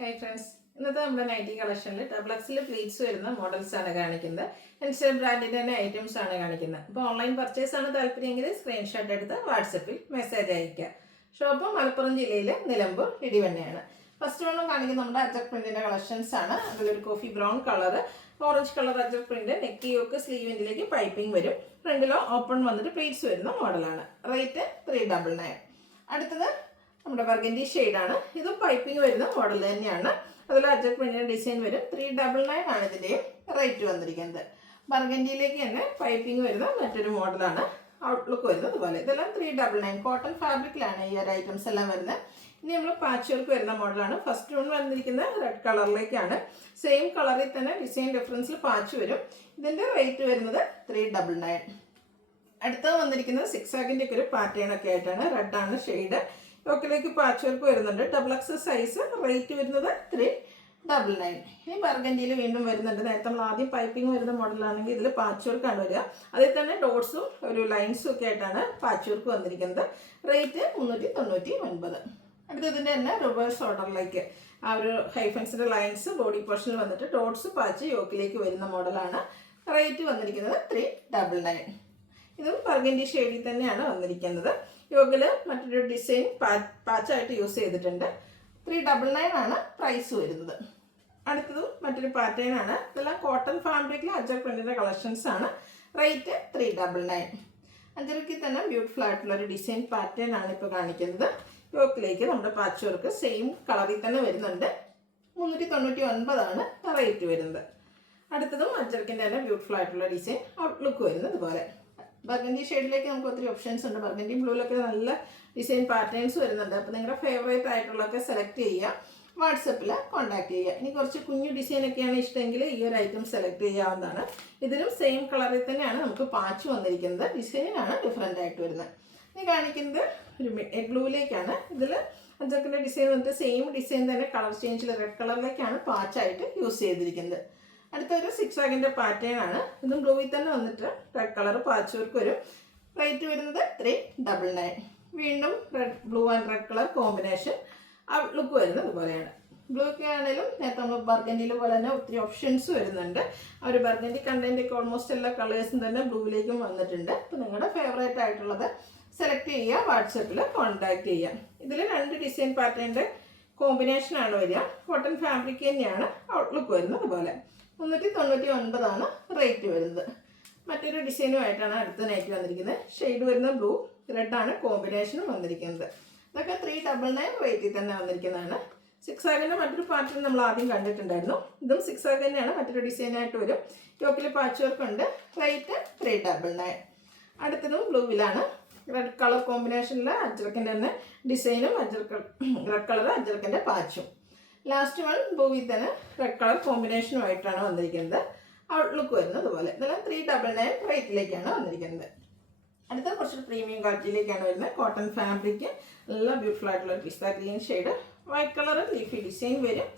Hi friends, ഇന്നത്തെ നമ്മുടെ nightie കളക്ഷനിൽ double എക്സിൽ പ്ലീറ്റ്സ് വരുന്ന മോഡൽസ് ആണ് കാണിക്കുന്നത്. എൻസ്റ്റർ ബ്രാൻഡിൻ്റെ തന്നെ ഐറ്റംസ് ആണ് കാണിക്കുന്നത്. അപ്പോൾ ഓൺലൈൻ പർച്ചേസ് ആണ് താല്പര്യമെങ്കിൽ സ്ക്രീൻഷോട്ട് എടുത്ത് വാട്സപ്പിൽ മെസ്സേജ് അയയ്ക്കുക. ഷോപ്പ് മലപ്പുറം ജില്ലയിലെ നിലമ്പൂർ ഇടിവണ്ണയാണ്. ഫസ്റ്റ് വണ്ണം കാണിക്കുന്നത് നമ്മുടെ അജക് പ്രിന്റിൻ്റെ കളക്ഷൻസ് ആണ്. അതിലൊരു coffee brown colour, orange colour ajrak print, neck yoke സ്ലീവിൻ്റിലേക്ക് പൈപ്പിംഗ് വരും. ഫ്രണ്ടിലോ ഓപ്പൺ വന്നിട്ട് പ്ലീറ്റ്സ് വരുന്ന മോഡലാണ്. റേറ്റ് 399. അടുത്തത് നമ്മുടെ ബർഗൻഡി ഷെയ്ഡാണ്. ഇതും പൈപ്പിംഗ് വരുന്ന മോഡൽ തന്നെയാണ്. അതിൽ അജക് പ്രിന്റിന്റെ ഡിസൈൻ വരും. 399 ആണ് ഇതിൻ്റെയും റേറ്റ് വന്നിരിക്കുന്നത്. ബർഗൻഡിയിലേക്ക് തന്നെ പൈപ്പിംഗ് വരുന്ന മറ്റൊരു മോഡലാണ്. ഔട്ട്ലുക്ക് വരുന്നത് അതുപോലെ. ഇതെല്ലാം 399 കോട്ടൺ ഫാബ്രിക്കിലാണ് ഈ ഒരു ഐറ്റംസ് എല്ലാം വരുന്നത്. ഇനി നമ്മൾ പാച്ച് വർക്ക് വരുന്ന മോഡലാണ്. ഫസ്റ്റ് വൺ വന്നിരിക്കുന്നത് റെഡ് കളറിലേക്കാണ്. സെയിം കളറിൽ തന്നെ ഡിസൈൻ ഡിഫറൻസിൽ പാച്ച് വരും. ഇതിൻ്റെ റേറ്റ് വരുന്നത് 399. അടുത്തത് വന്നിരിക്കുന്നത് സിക്സാഗിൻ്റെ ഒക്കെ ഒരു പാറ്റേൺ ഒക്കെ ആയിട്ടാണ്. റെഡാണ് ഷെയ്ഡ്. യോക്കിലേക്ക് പാച്ച് വർക്ക് വരുന്നുണ്ട്. Double X size. റേറ്റ് വരുന്നത് 399. ഇനി ബർഗൻഡിയിൽ വീണ്ടും വരുന്നുണ്ട്. നേരത്തെ നമ്മൾ ആദ്യം പൈപ്പിംഗ് വരുന്ന മോഡലാണെങ്കിൽ ഇതിൽ പാച്ച് വർക്കാണ് വരിക. അതിൽ തന്നെ ഡോട്ട്സും ഒരു ലൈൻസും ഒക്കെ ആയിട്ടാണ് പാച്ച് വർക്ക് വന്നിരിക്കുന്നത്. റേറ്റ് 399. അടുത്തതിൻ്റെ തന്നെ റിവേഴ്സ് ഓർഡറിലേക്ക് ആ ഒരു ഹൈഫൻസിൻ്റെ ലൈൻസ് ബോഡി പോർഷനിൽ വന്നിട്ട് ഡോട്ട്സ് പാച്ച് യോക്കിലേക്ക് വരുന്ന മോഡലാണ്. റേറ്റ് വന്നിരിക്കുന്നത് 399. ഇതും ബർഗൻഡി ഷെയ്ഡിൽ തന്നെയാണ് വന്നിരിക്കുന്നത്. യോക്കിൽ മറ്റൊരു ഡിസൈൻ പാച്ചായിട്ട് യൂസ് ചെയ്തിട്ടുണ്ട്. 399 ആണ് പ്രൈസ് വരുന്നത്. അടുത്തതും മറ്റൊരു പാറ്റേൺ ആണ്. ഇതെല്ലാം കോട്ടൺ ഫാബ്രിക്കിൽ അജക് പ്രിന്റിൻ്റെ കളക്ഷൻസ് ആണ്. റേറ്റ് 399. അജക്കിൽ തന്നെ ബ്യൂട്ടിഫുൾ ആയിട്ടുള്ള ഒരു ഡിസൈൻ പാറ്റേൺ ആണ് ഇപ്പോൾ കാണിക്കുന്നത്. യോക്കിലേക്ക് നമ്മുടെ പാച്ച് വർക്ക് സെയിം കളറിൽ തന്നെ വരുന്നുണ്ട്. 399 ആണ് റേറ്റ് വരുന്നത്. അടുത്തതും അജക്കിൻ്റെ തന്നെ ബ്യൂട്ടിഫുൾ ആയിട്ടുള്ള ഡിസൈൻ ഔട്ട്ലുക്ക് വരുന്നത് ഇതുപോലെ. ബർഗൻഡി ഷെയ്ഡിലേക്ക് നമുക്ക് ഒത്തിരി ഓപ്ഷൻസ് ഉണ്ട്. ബർഗൻഡി ബ്ലൂവിലൊക്കെ നല്ല ഡിസൈൻ പാറ്റേൺസ് വരുന്നുണ്ട്. അപ്പോൾ നിങ്ങളുടെ ഫേവറേറ്റ് ആയിട്ടുള്ളതൊക്കെ സെലക്ട് ചെയ്യുക. വാട്സപ്പിൽ കോൺടാക്ട് ചെയ്യുക. ഇനി കുറച്ച് കുഞ്ഞു ഡിസൈനൊക്കെയാണ് ഇഷ്ടമെങ്കിൽ ഈ ഒരു ഐറ്റം സെലക്ട് ചെയ്യാവുന്നതാണ്. ഇതിലും സെയിം കളറിൽ തന്നെയാണ് നമുക്ക് പാച്ച് വന്നിരിക്കുന്നത്. ഡിസൈനാണ് ഡിഫറെൻ്റ് ആയിട്ട് വരുന്നത്. ഇനി കാണിക്കുന്നത് ഒരു മിഡ് ബ്ലൂവിലേക്കാണ്. ഇതിൽ അജക്കിൻ്റെ ഡിസൈൻ വന്നിട്ട് സെയിം ഡിസൈൻ തന്നെ കളർ ചേഞ്ചിൽ റെഡ് കളറിലേക്കാണ് പാച്ചായിട്ട് യൂസ് ചെയ്തിരിക്കുന്നത്. അടുത്തൊരു സിക്സാഗിൻ്റെ പാറ്റേൺ ആണ്. ഇതും ബ്ലൂവിൽ തന്നെ വന്നിട്ട് റെഡ് കളർ പാച്ച് വർക്ക് വരും. റേറ്റ് വരുന്നത് 399. വീണ്ടും blue and red colour combination look വരുന്നത് ഇതുപോലെയാണ്. ബ്ലൂ ഒക്കെ ആണെങ്കിലും നേരത്തെ നമ്മൾ ബർഗൻഡിയിൽ പോലെ തന്നെ ഒത്തിരി ഓപ്ഷൻസ് വരുന്നുണ്ട്. ആ ഒരു ബർഗൻഡി കണ്ടന്റ് ഒക്കെ ഓൾമോസ്റ്റ് എല്ലാ കളേഴ്സും തന്നെ ബ്ലൂവിലേക്കും വന്നിട്ടുണ്ട്. അപ്പോൾ നിങ്ങളുടെ ഫേവറേറ്റ് ആയിട്ടുള്ളത് സെലക്ട് ചെയ്യുക. വാട്സപ്പിൽ കോൺടാക്ട് ചെയ്യുക. ഇതിൽ 2 ഡിസൈൻ പാറ്റേണിൻ്റെ കോമ്പിനേഷനാണ് വരിക. കോട്ടൺ ഫാബ്രിക് തന്നെയാണ് ഔട്ട്ലുക്ക് വരുന്നത് അതുപോലെ. 399 ആണ് റേറ്റ് വരുന്നത്. മറ്റൊരു ഡിസൈനുമായിട്ടാണ് അടുത്ത നൈറ്റ് വന്നിരിക്കുന്നത്. ഷെയ്ഡ് വരുന്ന ബ്ലൂ റെഡാണ് കോമ്പിനേഷനും വന്നിരിക്കുന്നത്. ഇതൊക്കെ 399 റേറ്റിൽ തന്നെ വന്നിരിക്കുന്നതാണ്. സിക്സാഗിൻ്റെ മറ്റൊരു പാറ്റേൺ നമ്മൾ ആദ്യം കണ്ടിട്ടുണ്ടായിരുന്നു. ഇതും സിക്സാഗ് തന്നെയാണ്. മറ്റൊരു ഡിസൈനായിട്ട് വരും. യോക്കിൽ പാച്ച് വർക്ക് ഉണ്ട്. റേറ്റ് 399. അടുത്തതും ബ്ലൂവിലാണ്. റെഡ് കളർ കോമ്പിനേഷനിൽ അജ്രക്കിൻ്റെ തന്നെ ഡിസൈനും റെഡ് കളർ അജ്രക്കിൻ്റെ പാച്ചും. ലാസ്റ്റ് വൺ ബ്ലൂവിൽ തന്നെ റെഡ് കളർ കോമ്പിനേഷനുമായിട്ടാണ് വന്നിരിക്കുന്നത്. ഔട്ട്ലുക്ക് വരുന്നത് അതുപോലെ. ഇതെല്ലാം 399 റേറ്റിലേക്കാണ് വന്നിരിക്കുന്നത്. അടുത്ത കുറച്ച് പ്രീമിയം ക്വാളിറ്റിയിലേക്കാണ് വരുന്നത്. കോട്ടൺ ഫാബ്രിക് നല്ല ബ്യൂട്ടിഫുൾ ആയിട്ടുള്ള പിസ്ത green shade, white colour leafy design വരും.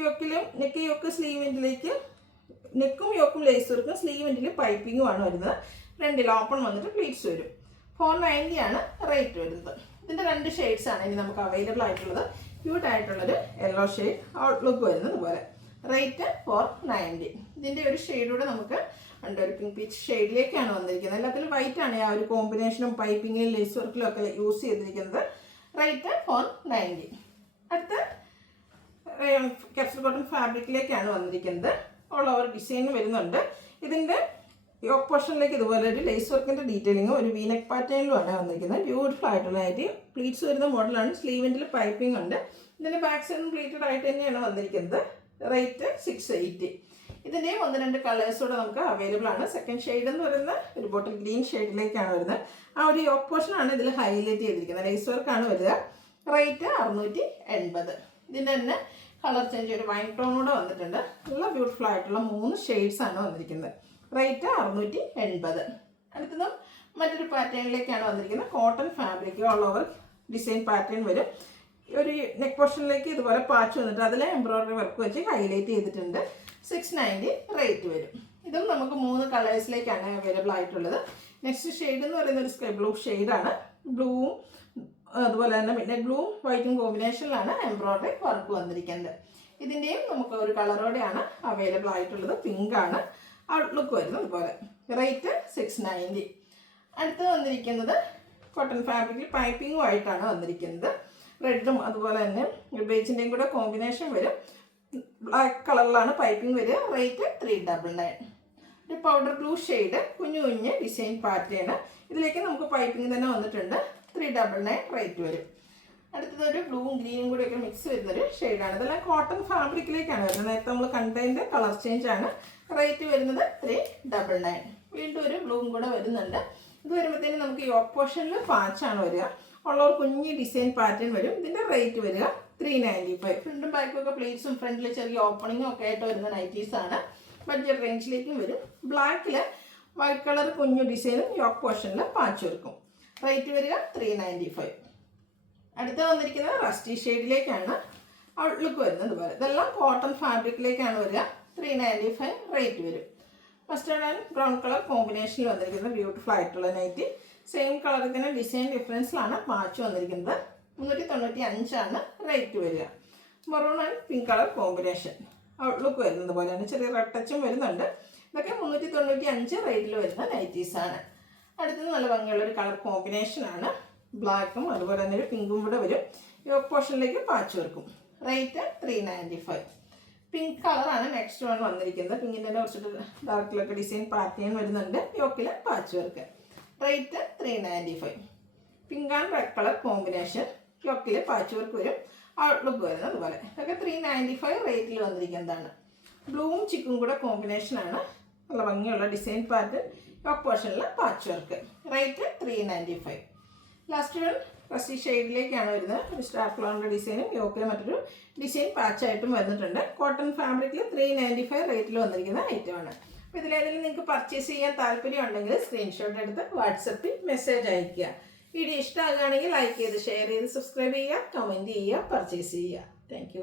യോക്കിലും നെക്ക് യോക്ക് സ്ലീവിൻ്റിലേക്ക് നെക്കും യോക്കും ലേസ് വർക്കും സ്ലീവിൻ്റിൽ പൈപ്പിങ്ങുമാണ് വരുന്നത്. ഫ്രണ്ടിൽ ഓപ്പൺ വന്നിട്ട് പ്ലീറ്റ്സ് വരും. 490 ആണ് റേറ്റ് വരുന്നത്. ഇതിൻ്റെ 2 ഷെയ്ഡ്സ് ആണ് ഇനി നമുക്ക് അവൈലബിൾ ആയിട്ടുള്ളത്. ക്യൂട്ട് ആയിട്ടുള്ളൊരു യെല്ലോ ഷെയ്ഡ് ഔട്ട്ലുക്ക് വരുന്നത് അതുപോലെ. റേറ്റ് 490. ഇതിൻ്റെ ഒരു ഷെയ്ഡൂടെ നമുക്ക് ഉണ്ട്. ഒരു പിങ്ക് പീച്ച് ഷെയ്ഡിലേക്കാണ് വന്നിരിക്കുന്നത്. എല്ലാത്തിലും വൈറ്റ് ആണ് ആ ഒരു കോമ്പിനേഷനും പൈപ്പിങ്ങിലും ലേസ് വർക്കിലും ഒക്കെ യൂസ് ചെയ്തിരിക്കുന്നത്. റേറ്റ് 490. അടുത്ത കാപ്സൂൾ കോട്ടൺ ഫാബ്രിക്കിലേക്കാണ് വന്നിരിക്കുന്നത്. ഓൾ ഓവർ ഡിസൈൻ വരുന്നുണ്ട്. ഇതിൻ്റെ യോക്ക് പോർഷനിലേക്ക് ഇതുപോലെ ഒരു ലേസ് വർക്കിൻ്റെ ഡീറ്റെയിലിങ്ങും ഒരു വീനെക്ക് പാറ്റേണിലുമാണ് വന്നിരിക്കുന്നത്. ബ്യൂട്ടിഫുൾ ആയിട്ടുള്ള ആയിട്ട് പ്ലീറ്റ്സ് വരുന്ന മോഡലാണ്. സ്ലീവിൻ്റിൽ പൈപ്പിംഗ് ഉണ്ട്. ഇതിൻ്റെ ബാക്ക് സൈഡും പ്ലീറ്റഡ് ആയിട്ട് തന്നെയാണ് വന്നിരിക്കുന്നത്. റേറ്റ് 680. ഇതിൻ്റെയും 1-2 കളേഴ്സൂടെ നമുക്ക് അവൈലബിൾ ആണ്. സെക്കൻഡ് ഷെയ്ഡ് എന്ന് പറയുന്ന ഒരു ബോട്ടിൽ ഗ്രീൻ ഷെയ്ഡിലേക്കാണ് വരുന്നത്. ആ ഒരു യോക്ക് പോർഷനാണ് ഇതിൽ ഹൈലൈറ്റ് ചെയ്തിരിക്കുന്നത്. ലേസ് വർക്കാണ് വരിക. റേറ്റ് 680. ഇതിൻ്റെ തന്നെ കളർ ചേഞ്ച് ഒരു വൈൻ ടോണൂടെ വന്നിട്ടുണ്ട്. നല്ല ബ്യൂട്ടിഫുൾ ആയിട്ടുള്ള 3 ഷെയ്ഡ്സ് ആണ് വന്നിരിക്കുന്നത്. റേറ്റ് 680. അടുത്തതും മറ്റൊരു പാറ്റേണിലേക്കാണ് വന്നിരിക്കുന്നത്. Cotton fabric all over design pattern വരും. ഒരു നെക്ക് പോർഷനിലേക്ക് ഇതുപോലെ പാച്ച് വന്നിട്ട് അതിൽ എംബ്രോയിഡറി വർക്ക് വെച്ച് ഹൈലൈറ്റ് ചെയ്തിട്ടുണ്ട്. 690 റേറ്റ് വരും. ഇതും നമുക്ക് 3 കളേഴ്സിലേക്കാണ് അവൈലബിൾ ആയിട്ടുള്ളത്. നെക്സ്റ്റ് ഷെയ്ഡ് എന്ന് പറയുന്ന ഒരു സ്കൈ ബ്ലൂ ഷെയ്ഡാണ്. ബ്ലൂവും അതുപോലെ തന്നെ പിന്നെ ബ്ലൂ വൈറ്റും കോമ്പിനേഷനിലാണ് എംബ്രോയിഡറി വർക്ക് വന്നിരിക്കുന്നത്. ഇതിൻ്റെയും നമുക്ക് ഒരു കളറോടെയാണ് അവൈലബിൾ ആയിട്ടുള്ളത്. പിങ്കാണ് ഔട്ട്ലുക്ക് വരുന്നത്. അതുപോലെ റേറ്റ് 690. അടുത്ത് വന്നിരിക്കുന്നത് കോട്ടൺ ഫാബ്രിക്കിൽ പൈപ്പിങ്ങുമായിട്ടാണ് വന്നിരിക്കുന്നത്. റെഡും അതുപോലെ തന്നെ ബേജിൻ്റെയും കൂടെ കോമ്പിനേഷൻ വരും. ബ്ലാക്ക് കളറിലാണ് പൈപ്പിംഗ് വരിക. റേറ്റ് 399. ഒരു പൗഡർ ബ്ലൂ ഷെയ്ഡ് കുഞ്ഞു കുഞ്ഞ് ഡിസൈൻ പാറ്റേൺ. ഇതിലേക്ക് നമുക്ക് പൈപ്പിംഗ് തന്നെ വന്നിട്ടുണ്ട്. 399 റേറ്റ് വരും. അടുത്തതൊരു ബ്ലൂവും ഗ്രീനും കൂടെയൊക്കെ മിക്സ് വരുന്നൊരു ഷെയ്ഡാണ്. ഇതെല്ലാം കോട്ടൺ ഫാബ്രിക്കിലേക്കാണ് വരുന്നത്. നേരത്തെ നമ്മൾ കണ്ടതിൻ്റെ കളർ ചേഞ്ച് ആണ്. റേറ്റ് വരുന്നത് 399. വീണ്ടും ഒരു ബ്ലൂവും കൂടെ വരുന്നുണ്ട്. ഇത് വരുമ്പോഴത്തേനും നമുക്ക് യോക്ക് പോർഷനിൽ പാച്ചാണ് വരിക. ഉള്ളൊരു കുഞ്ഞ് ഡിസൈൻ പാറ്റേൺ വരും. ഇതിൻ്റെ റേറ്റ് വരിക 395. ഫ്രണ്ടും ബാക്കും ഒക്കെ പ്ലേറ്റ്സും ഫ്രണ്ടിൽ ചെറിയ ഓപ്പണിങ്ങും ഒക്കെ ആയിട്ട് വരുന്ന നൈറ്റീസാണ്. ബഡ്ജറ്റ് റേഞ്ചിലേക്കും വരും. ബ്ലാക്കിൽ വൈറ്റ് കളർ കുഞ്ഞു ഡിസൈനും യോക്ക് പോർഷനിൽ പാച്ച് വെക്കും. റേറ്റ് വരിക 395. അടുത്ത വന്നിരിക്കുന്നത് റസ്റ്റി ഷെയ്ഡിലേക്കാണ് ഔട്ട്ലുക്ക് വരുന്നത്. പോലെ ഇതെല്ലാം കോട്ടൺ ഫാബ്രിക്കിലേക്കാണ് വരിക. 395 റേറ്റ് വരും. മസ്റ്റേർഡ് ആൻഡ് ബ്രൗൺ കളർ കോമ്പിനേഷനിൽ വന്നിരിക്കുന്നത് ബ്യൂട്ടിഫുൾ ആയിട്ടുള്ള നൈറ്റി. സെയിം കളറിൽ തന്നെ ഡിസൈൻ ഡിഫറൻസിലാണ് പാച്ച് വന്നിരിക്കുന്നത്. 395 റേറ്റ് വരിക. Maroon and pink colour combination outlook വരുന്നത് പോലെ തന്നെ ചെറിയ റെഡ് ടച്ചും വരുന്നുണ്ട്. ഇതൊക്കെ 395 റേറ്റിൽ വരുന്ന നൈറ്റീസാണ്. അടുത്തത് നല്ല ഭംഗിയുള്ളൊരു കളർ കോമ്പിനേഷനാണ്. ബ്ലാക്കും അതുപോലെ തന്നെ ഒരു പിങ്കും കൂടെ വരും. യോക്ക് പോർഷനിലേക്ക് പാച്ച് വെക്കും. റേറ്റ് 395. പിങ്ക് കളറാണ് നെക്സ്റ്റ് വൺ വന്നിരിക്കുന്നത്. പിങ്കിൻ്റെ തന്നെ കുറച്ചിട്ട് ഡാർക്കിലൊക്കെ ഡിസൈൻ പാറ്റേൺ വരുന്നുണ്ട്. യോക്കിൽ patch work. Rate 395. Pink and red colour combination. യോക്കിൽ പാച്ച് വർക്ക് വരും. ഔട്ട്ലുക്ക് വരുന്നത് അതുപോലെ. ഇതൊക്കെ 395 റേറ്റിൽ വന്നിരിക്കുന്നതാണ്. ബ്ലൂവും ചിക്കും കൂടെ കോമ്പിനേഷനാണ്. നല്ല ഭംഗിയുള്ള ഡിസൈൻ പാറ്റേൺ. യോക്ക് പോർഷനിൽ patch work. Rate 395. Last one rusty ഷെയ്ഡിലേക്കാണ് വരുന്നത്. ഒരു സ്റ്റാർ ഫ്ലവറിൻ്റെ ഡിസൈനും യോക്കിൽ മറ്റൊരു ഡിസൈൻ പാച്ചായിട്ടും വന്നിട്ടുണ്ട്. കോട്ടൺ ഫാബ്രിക്കിൽ 395 റേറ്റിൽ വന്നിരിക്കുന്ന ഐറ്റമാണ്. അപ്പോൾ ഇതിലേതെങ്കിലും നിങ്ങൾക്ക് പർച്ചേസ് ചെയ്യാൻ താല്പര്യം ഉണ്ടെങ്കിൽ സ്ക്രീൻഷോട്ട് എടുത്ത് വാട്സപ്പിൽ മെസ്സേജ് അയയ്ക്കുക. വീഡിയോ ഇഷ്ടമാകുകയാണെങ്കിൽ ലൈക്ക് ചെയ്ത് ഷെയർ ചെയ്ത് സബ്സ്ക്രൈബ് ചെയ്യുക, കമൻറ്റ് ചെയ്യുക, പർച്ചേസ് ചെയ്യുക. താങ്ക്